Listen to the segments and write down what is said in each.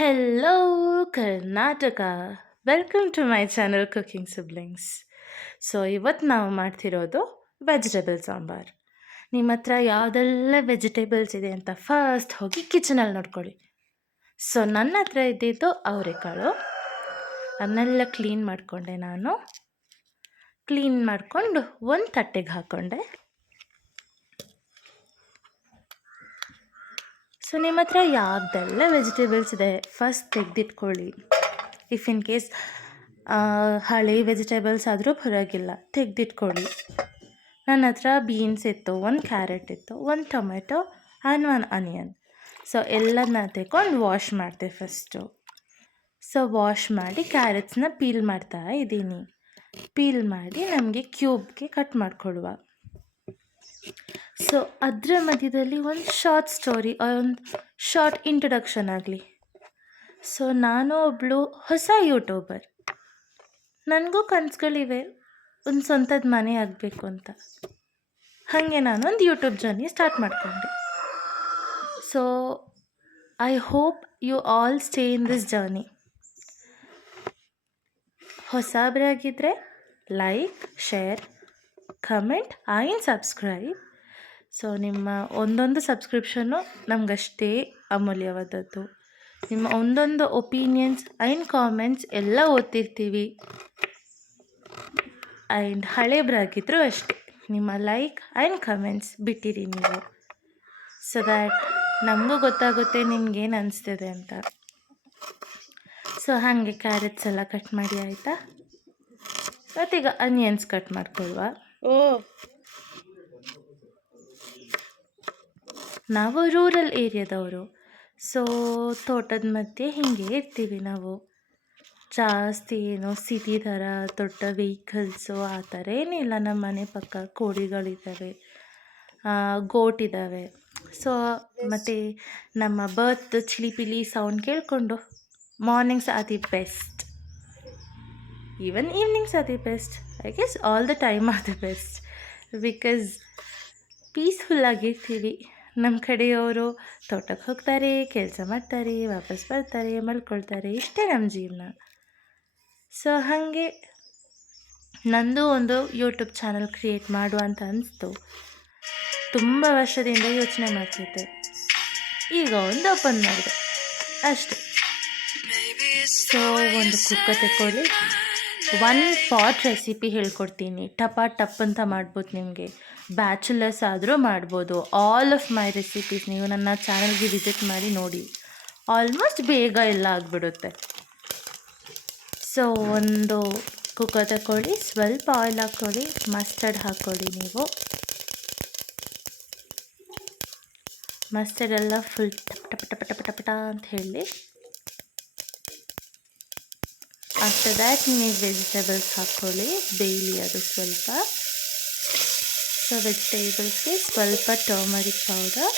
Hello, Karnataka. Welcome to my channel cooking siblings. ಇವತ್ತು ನಾವು ಮಾಡ್ತಿರೋದು ವೆಜಿಟೇಬಲ್ ಸಾಂಬಾರ್. ನಿಮ್ಮ ಹತ್ರ ಯಾವುದೆಲ್ಲ ವೆಜಿಟೇಬಲ್ಸ್ ಇದೆ ಅಂತ ಫಸ್ಟ್ ಹೋಗಿ ಕಿಚನಲ್ಲಿ ನೋಡ್ಕೊಳ್ಳಿ. ನನ್ನ ಹತ್ರ ಇದ್ದಿದ್ದು ಅವರೆಕಾಳು. ಅದನ್ನೆಲ್ಲ ಕ್ಲೀನ್ ಮಾಡಿಕೊಂಡೆ ನಾನು. ಕ್ಲೀನ್ ಮಾಡಿಕೊಂಡು ಒಂದು ತಟ್ಟೆಗೆ ಹಾಕ್ಕೊಂಡೆ. ನಿಮ್ಮ ಹತ್ರ ಯಾವುದೆಲ್ಲ ವೆಜಿಟೇಬಲ್ಸ್ ಇದೆ ಫಸ್ಟ್ ತೆಗೆದಿಟ್ಕೊಳ್ಳಿ. ಇಫ್ ಇನ್ ಕೇಸ್ ಹಳೆ ವೆಜಿಟೇಬಲ್ಸ್ ಆದರೂ ಪರವಾಗಿಲ್ಲ, ತೆಗೆದಿಟ್ಕೊಳ್ಳಿ. ನನ್ನ ಹತ್ರ ಬೀನ್ಸ್ ಇತ್ತು, ಒಂದು ಕ್ಯಾರೆಟ್ ಇತ್ತು, ಒಂದು ಟೊಮೆಟೊ ಆ್ಯಂಡ್ ಒಂದು ಆನಿಯನ್. ಎಲ್ಲದನ್ನ ತೆಗೊಂಡು ವಾಶ್ ಮಾಡಿದೆ ಫಸ್ಟು. ವಾಶ್ ಮಾಡಿ ಕ್ಯಾರೆಟ್ಸ್ನ ಪೀಲ್ ಮಾಡ್ತಾ ಇದ್ದೀನಿ. ಪೀಲ್ ಮಾಡಿ ನಮಗೆ ಕ್ಯೂಬ್ಗೆ ಕಟ್ ಮಾಡಿಕೊಡುವ. ಅದರ ಮಧ್ಯದಲ್ಲಿ ಒಂದು ಶಾರ್ಟ್ ಸ್ಟೋರಿ, ಒಂದು ಶಾರ್ಟ್ ಇಂಟ್ರಡಕ್ಷನ್ ಆಗಲಿ. ನಾನು ಒಬ್ಬಳು ಹೊಸ ಯೂಟ್ಯೂಬರ್. ನನಗೂ ಕನಸುಗಳಿವೆ, ಒಂದು ಸ್ವಂತದ ಮನೆ ಆಗಬೇಕು ಅಂತ. ಹಾಗೆ ನಾನೊಂದು ಯೂಟ್ಯೂಬ್ ಜರ್ನಿ ಸ್ಟಾರ್ಟ್ ಮಾಡಿಕೊಂಡೆ. I hope you all stay in this journey. ಹೊಸಬರಾಗಿದ್ದರೆ like, share, comment and subscribe. ನಿಮ್ಮ ಒಂದೊಂದು ಸಬ್ಸ್ಕ್ರಿಪ್ಷನ್ನು ನಮಗಷ್ಟೇ ಅಮೂಲ್ಯವಾದದ್ದು. ನಿಮ್ಮ ಒಂದೊಂದು ಒಪಿನಿಯನ್ಸ್ ಆ್ಯಂಡ್ ಕಾಮೆಂಟ್ಸ್ ಎಲ್ಲ ಓದ್ತಿರ್ತೀವಿ. ಆ್ಯಂಡ್ ಹಳೇಬ್ರಾಗಿದ್ದರೂ ಅಷ್ಟೇ, ನಿಮ್ಮ ಲೈಕ್ ಆ್ಯಂಡ್ ಕಮೆಂಟ್ಸ್ ಬಿಟ್ಟಿರಿ ನೀವು. ದ್ಯಾಟ್ ನಮಗೂ ಗೊತ್ತಾಗುತ್ತೆ ನಿಮ್ಗೇನು ಅನಿಸ್ತಿದೆ ಅಂತ. ಹಾಗೆ ಕ್ಯಾರೆಟ್ಸ್ ಎಲ್ಲ ಕಟ್ ಮಾಡಿ ಆಯಿತಾ. ಮತ್ತೀಗ ಆನಿಯನ್ಸ್ ಕಟ್ ಮಾಡ್ಕೊಳ್ವಾ. ನಾವು ರೂರಲ್ ಏರಿಯಾದವರು. ತೋಟದ ಮಧ್ಯೆ ಹೀಗೆ ಇರ್ತೀವಿ ನಾವು. ಜಾಸ್ತಿ ಏನು ಸಿಟಿ ಥರ ದೊಡ್ಡ ವೆಹಿಕಲ್ಸು ಆ ಥರ ಏನಿಲ್ಲ. ನಮ್ಮ ಮನೆ ಪಕ್ಕ ಕೋಳಿಗಳಿದ್ದಾವೆ, ಗೋಟಿದ್ದಾವೆ. ಮತ್ತು ನಮ್ಮ ಬರ್ತ್ ಚಿಲಿಪಿಲಿ ಸೌಂಡ್ ಕೇಳಿಕೊಂಡು mornings are the best. Even evenings are the best. I guess all the time are the best. Because ಪೀಸ್ಫುಲ್ಲಾಗಿರ್ತೀವಿ. ನಮ್ಮ ಕಡೆಯವರು ತೋಟಕ್ಕೆ ಹೋಗ್ತಾರೆ, ಕೆಲಸ ಮಾಡ್ತಾರೆ, ವಾಪಸ್ ಬರ್ತಾರೆ, ಮಲ್ಕೊಳ್ತಾರೆ. ಇಷ್ಟೇ ನಮ್ಮ ಜೀವನ. ಹಾಗೆ ನಂದು ಒಂದು ಯೂಟ್ಯೂಬ್ ಚಾನಲ್ ಕ್ರಿಯೇಟ್ ಮಾಡುವ ಅಂತ ಅನಿಸ್ತು. ತುಂಬ ವರ್ಷದಿಂದ ಯೋಚನೆ ಮಾಡ್ತಿದ್ದೆ. ಈಗ ಒಂದು ಓಪನ್ ಮಾಡಿದೆ ಅಷ್ಟೆ. ಒಂದು ಕುಕ್ಕರ್ ತಗೊಳ್ಳಿ. ಒನ್ ಪಾಟ್ ರೆಸಿಪಿ ಹೇಳ್ಕೊಡ್ತೀನಿ. ಟಪ್ ಅಂತ ಮಾಡ್ಬೋದು. ನಿಮಗೆ ಬ್ಯಾಚುಲರ್ಸ್ ಆದರೂ ಮಾಡ್ಬೋದು. ಆಲ್ ಆಫ್ ಮೈ ರೆಸಿಪೀಸ್ ನೀವು ನನ್ನ ಚಾನಲ್ಗೆ ವಿಸಿಟ್ ಮಾಡಿ ನೋಡಿ. ಆಲ್ಮೋಸ್ಟ್ ಬೇಗ ಎಲ್ಲ ಆಗಿಬಿಡುತ್ತೆ. ಒಂದು ಕುಕ್ಕರ್ ತಗೊಳ್ಳಿ, ಸ್ವಲ್ಪ ಆಯಿಲ್ ಹಾಕ್ಕೊಳ್ಳಿ, ಮಸ್ಟರ್ಡ್ ಹಾಕ್ಕೊಳ್ಳಿ. ನೀವು ಮಸ್ಟರ್ಡ್ ಎಲ್ಲ ಫುಲ್ ಟಪ ಟಪ ಟಪ ಟಪ ಟಪ ಅಂತ ಹೇಳಿ. ಆಫ್ಟರ್ ದ್ಯಾಟ್ ನೀವು ವೆಜಿಟೇಬಲ್ಸ್ ಹಾಕ್ಕೊಳ್ಳಿ, ಬೇಯಲಿ ಅದು ಸ್ವಲ್ಪ. ವೆಜಿಟೇಬಲ್ಸ್ಗೆ ಸ್ವಲ್ಪ ಟರ್ಮರಿಕ್ ಪೌಡರ್,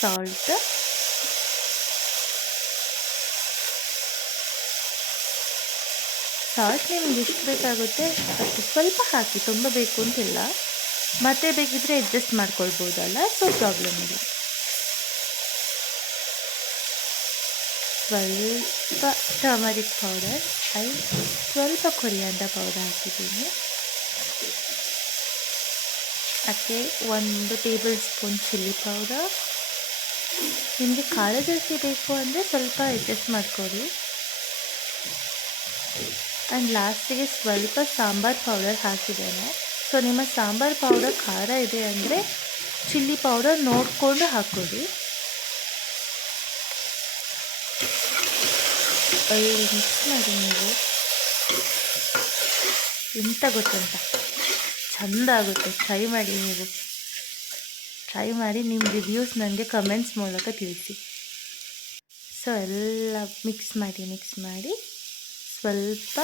ಸಾಲ್ಟ್, ನಿಮ್ಗೆ ಎಷ್ಟು ಬೇಕಾಗುತ್ತೆ ಅಷ್ಟು ಸ್ವಲ್ಪ ಹಾಕಿ, ತುಂಬ ಬೇಕು ಅಂತಿಲ್ಲ. ಮತ್ತೆ ಬೇಕಿದ್ರೆ ಅಡ್ಜಸ್ಟ್ ಮಾಡ್ಕೊಳ್ಬೋದಲ್ಲ, ಪ್ರಾಬ್ಲಮ್ ಇಲ್ಲ. ಸ್ವಲ್ಪ ಟರ್ಮರಿಕ್ ಪೌಡರ್ ಆ್ಯಂಡ್ ಸ್ವಲ್ಪ ಕೊರಿಯಾಂಡರ್ ಪೌಡರ್ ಹಾಕಿದ್ದೀನಿ. ಅದಕ್ಕೆ 1 ಟೇಬಲ್ ಸ್ಪೂನ್ ಚಿಲ್ಲಿ ಪೌಡರ್. ನಿಮಗೆ ಖಾರ ಜಾಸ್ತಿ ಬೇಕು ಅಂದರೆ ಸ್ವಲ್ಪ ಅಡ್ಜಸ್ಟ್ ಮಾಡ್ಕೊಳ್ಳಿ. ಆ್ಯಂಡ್ ಲಾಸ್ಟಿಗೆ ಸ್ವಲ್ಪ ಸಾಂಬಾರು ಪೌಡರ್ ಹಾಕಿದ್ದೇನೆ. ನಿಮ್ಮ ಸಾಂಬಾರು ಪೌಡರ್ ಖಾರ ಇದೆ ಅಂದರೆ ಚಿಲ್ಲಿ ಪೌಡರ್ ನೋಡಿಕೊಂಡು ಹಾಕ್ಕೊಳ್ಳಿ. ಮಿಕ್ಸ್ ಮಾಡಿ. ನೀವು ಎಂತ ಗೊತ್ತಂತ, ಚೆಂದ ಆಗುತ್ತೆ. ಟ್ರೈ ಮಾಡಿ. ನೀವು ಟ್ರೈ ಮಾಡಿ ನಿಮ್ಮ ರಿವ್ಯೂಸ್ ನನಗೆ ಕಮೆಂಟ್ಸ್ ಮೂಲಕ ತಿಳಿಸಿ. ಎಲ್ಲ ಮಿಕ್ಸ್ ಮಾಡಿ ಸ್ವಲ್ಪ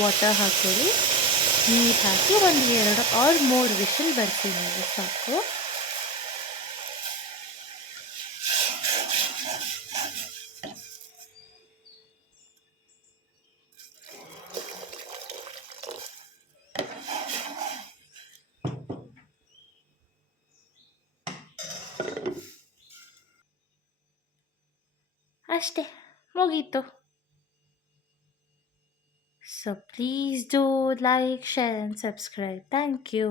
ವಾಟರ್ ಹಾಕ್ಕೊಳ್ಳಿ. ನೀರು ಹಾಕಿ 1, 2 or 3 ವಿಷಲ್ ಬರ್ತೀನಿ. ನೀವು ಸಾಕು. ಅಷ್ಟೇ, ಮುಗೀತು. So please do like, share and subscribe. Thank you.